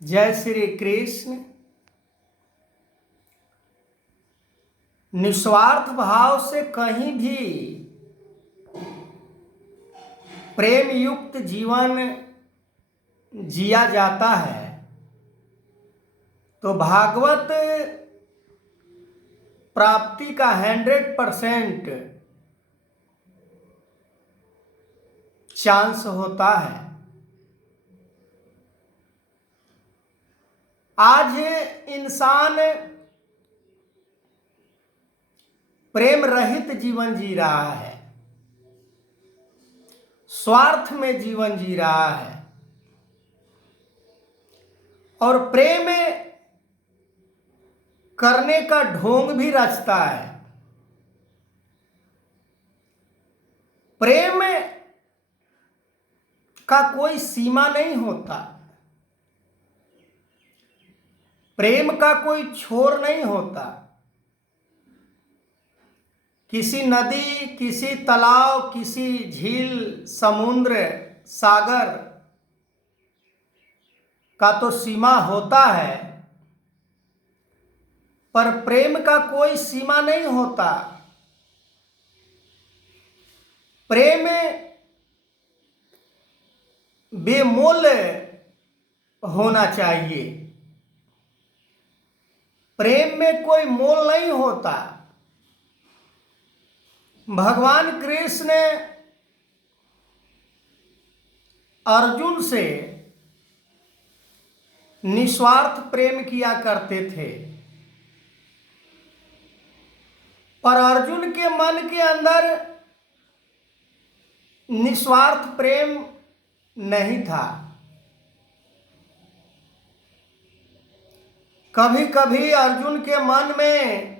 जय श्री कृष्ण। निस्वार्थ भाव से कहीं भी प्रेम युक्त जीवन जिया जाता है तो भागवत प्राप्ति का 100% चांस होता है। आज इंसान प्रेम रहित जीवन जी रहा है, स्वार्थ में जीवन जी रहा है और प्रेम करने का ढोंग भी रचता है। प्रेम का कोई सीमा नहीं होता, प्रेम का कोई छोर नहीं होता। किसी नदी, किसी तालाब, किसी झील, समुद्र, सागर का तो सीमा होता है, पर प्रेम का कोई सीमा नहीं होता। प्रेम बेमोल होना चाहिए, प्रेम में कोई मोल नहीं होता। भगवान कृष्ण अर्जुन से निस्वार्थ प्रेम किया करते थे, पर अर्जुन के मन के अंदर निस्वार्थ प्रेम नहीं था। कभी कभी अर्जुन के मन में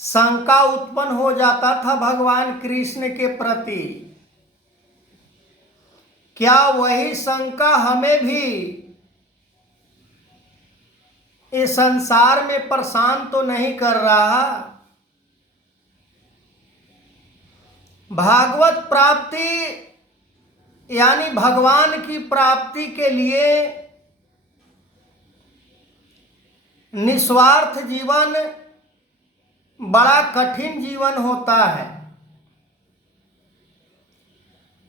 शंका उत्पन्न हो जाता था भगवान कृष्ण के प्रति। क्या वही शंका हमें भी इस संसार में परेशान तो नहीं कर रहा? भागवत प्राप्ति यानी भगवान की प्राप्ति के लिए निस्वार्थ जीवन बड़ा कठिन जीवन होता है।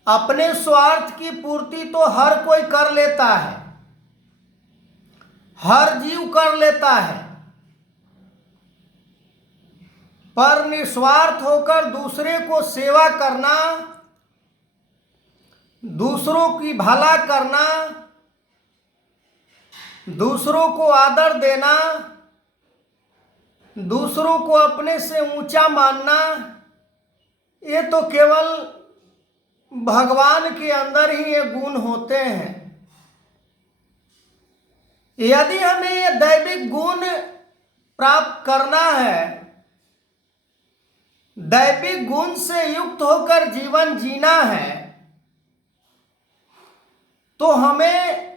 अपने स्वार्थ की पूर्ति तो हर कोई कर लेता है, हर जीव कर लेता है, पर निस्वार्थ होकर दूसरे को सेवा करना, दूसरों की भला करना, दूसरों को आदर देना, दूसरों को अपने से ऊंचा मानना, ये तो केवल भगवान के अंदर ही ये गुण होते हैं। यदि हमें ये दैविक गुण प्राप्त करना है, दैविक गुण से युक्त होकर जीवन जीना है, तो हमें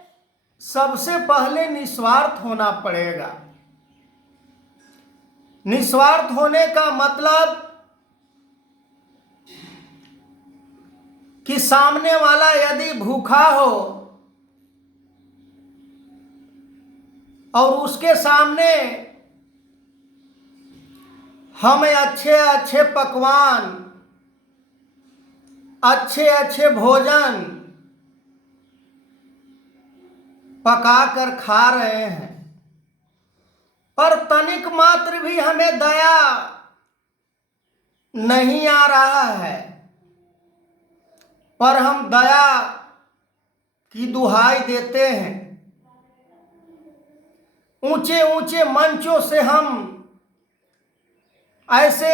सबसे पहले निस्वार्थ होना पड़ेगा। निस्वार्थ होने का मतलब कि सामने वाला यदि भूखा हो और उसके सामने हम अच्छे अच्छे पकवान, अच्छे अच्छे भोजन पका कर खा रहे हैं, पर तनिक मात्र भी हमें दया नहीं आ रहा है, पर हम दया की दुहाई देते हैं। ऊंचे ऊंचे मंचों से हम ऐसे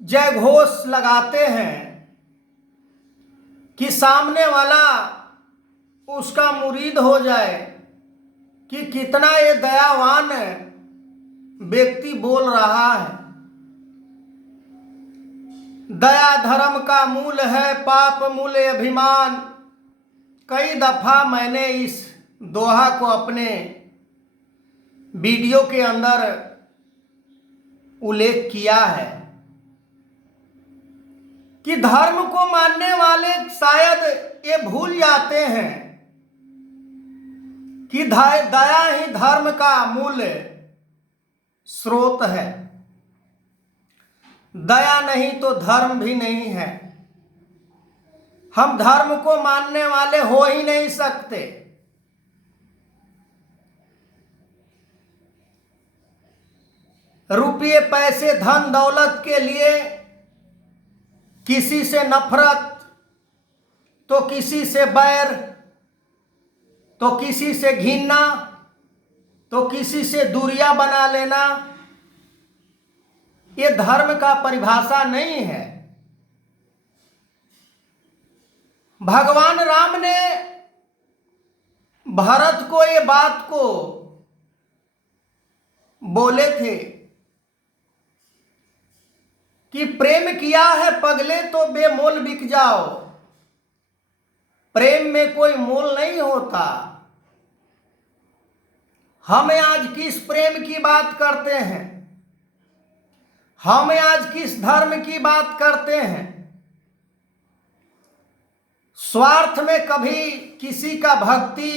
जयघोष लगाते हैं कि सामने वाला उसका मुरीद हो जाए कि कितना ये दयावान व्यक्ति बोल रहा है। दया धर्म का मूल है, पाप मूल अभिमान। कई दफा मैंने इस दोहा को अपने वीडियो के अंदर उल्लेख किया है कि धर्म को मानने वाले शायद ये भूल जाते हैं कि दया ही धर्म का मूल स्रोत है। दया नहीं तो धर्म भी नहीं है। हम धर्म को मानने वाले हो ही नहीं सकते। रुपये पैसे धन दौलत के लिए किसी से नफरत, तो किसी से बैर, तो किसी से घिनना, तो किसी से दूरियां बना लेना, ये धर्म का परिभाषा नहीं है। भगवान राम ने भरत को ये बात को बोले थे कि प्रेम किया है पगले तो बेमोल बिक जाओ। प्रेम में कोई मोल नहीं होता। हम आज किस प्रेम की बात करते हैं? हम आज किस धर्म की बात करते हैं? स्वार्थ में कभी किसी का भक्ति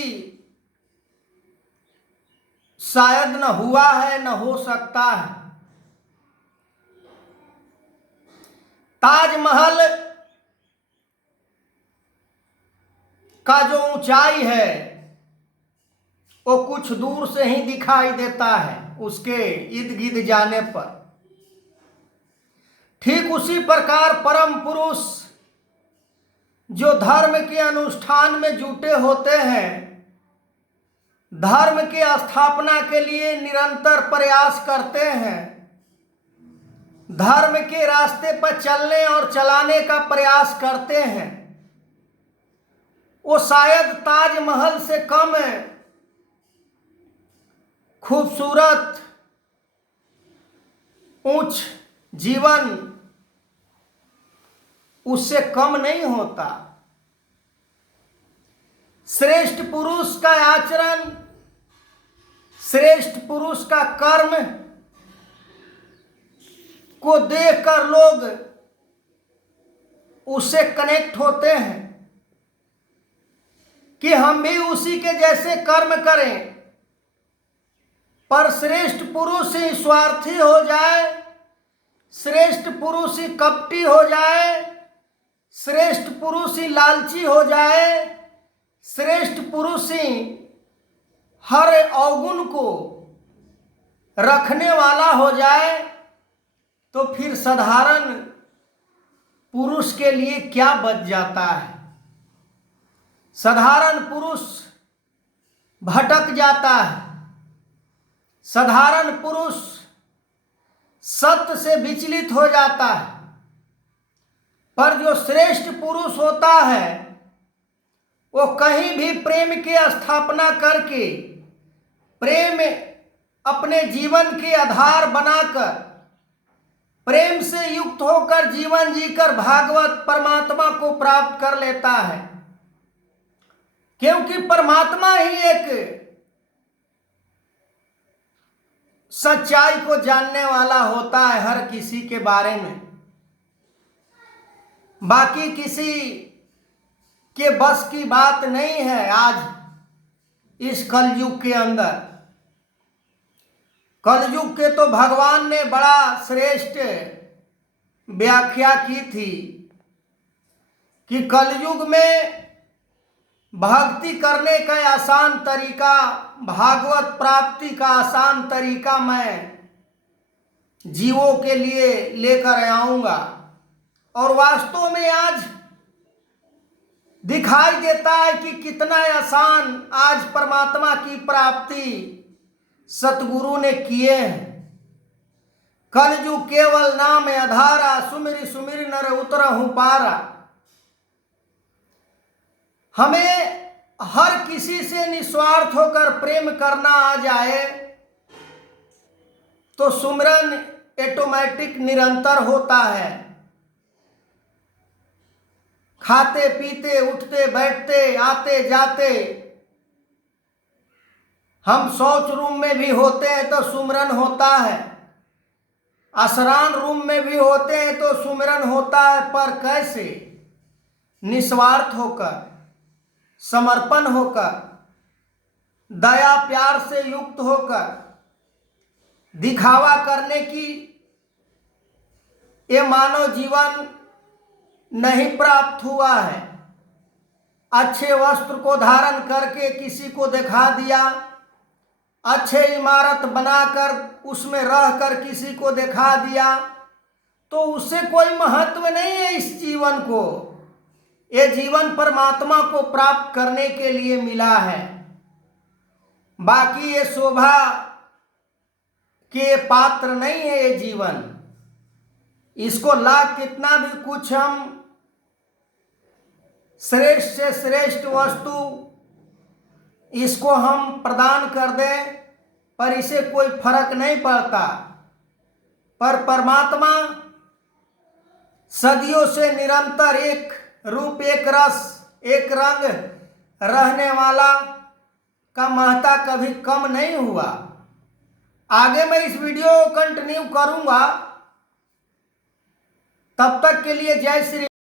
शायद न हुआ है, न हो सकता है। ताजमहल का जो ऊंचाई है वो कुछ दूर से ही दिखाई देता है उसके इर्द गिर्द जाने पर। ठीक उसी प्रकार परम पुरुष जो धर्म के अनुष्ठान में जुटे होते हैं, धर्म की स्थापना के लिए निरंतर प्रयास करते हैं, धर्म के रास्ते पर चलने और चलाने का प्रयास करते हैं, वो शायद ताजमहल से कम खूबसूरत उच्च जीवन उससे कम नहीं होता। श्रेष्ठ पुरुष का आचरण, श्रेष्ठ पुरुष का कर्म को देखकर लोग उससे कनेक्ट होते हैं कि हम भी उसी के जैसे कर्म करें। पर श्रेष्ठ पुरुष ही स्वार्थी हो जाए, श्रेष्ठ पुरुष ही कपटी हो जाए, श्रेष्ठ पुरुष ही लालची हो जाए, श्रेष्ठ पुरुष ही हर अवगुण को रखने वाला हो जाए, तो फिर साधारण पुरुष के लिए क्या बच जाता है? साधारण पुरुष भटक जाता है। साधारण पुरुष सत्य से विचलित हो जाता है। पर जो श्रेष्ठ पुरुष होता है वो कहीं भी प्रेम की स्थापना करके, प्रेम अपने जीवन के आधार बनाकर, प्रेम से युक्त होकर जीवन जीकर भागवत परमात्मा को प्राप्त कर लेता है। क्योंकि परमात्मा ही एक सच्चाई को जानने वाला होता है हर किसी के बारे में। बाकी किसी के बस की बात नहीं है। आज इस कलयुग के अंदर, कलयुग के तो भगवान ने बड़ा श्रेष्ठ व्याख्या की थी कि कलयुग में भक्ति करने का आसान तरीका, भागवत प्राप्ति का आसान तरीका मैं जीवों के लिए लेकर आऊंगा। और वास्तव में आज दिखाई देता है कि कितना आसान आज परमात्मा की प्राप्ति सतगुरु ने किए हैं। कलयुग केवल नाम आधारा, सुमिर सुमिर नर उतरहु पारा। हमें हर किसी से निस्वार्थ होकर प्रेम करना आ जाए तो सुमिरन ऑटोमेटिक निरंतर होता है। खाते पीते उठते बैठते आते जाते हम शौच रूम में भी होते हैं तो सुमिरन होता है, आसरान रूम में भी होते हैं तो सुमिरन होता है। पर कैसे? निस्वार्थ होकर, समर्पण होकर। दया प्यार से युक्त होकर दिखावा करने की ये मानव जीवन नहीं प्राप्त हुआ है। अच्छे वस्त्र को धारण करके किसी को दिखा दिया, अच्छे इमारत बनाकर उसमें रहकर किसी को दिखा दिया, तो उससे कोई महत्व नहीं है इस जीवन को। ये जीवन परमात्मा को प्राप्त करने के लिए मिला है। बाकी ये शोभा के पात्र नहीं है ये जीवन। इसको ला कितना भी कुछ हम श्रेष्ठ से श्रेष्ठ वस्तु इसको हम प्रदान कर दें, पर इसे कोई फर्क नहीं पड़ता। पर परमात्मा सदियों से निरंतर एक रूप, एक रस, एक रंग रहने वाला का महत्ता कभी कम नहीं हुआ। आगे मैं इस वीडियो को कंटिन्यू करूंगा। तब तक के लिए जय श्री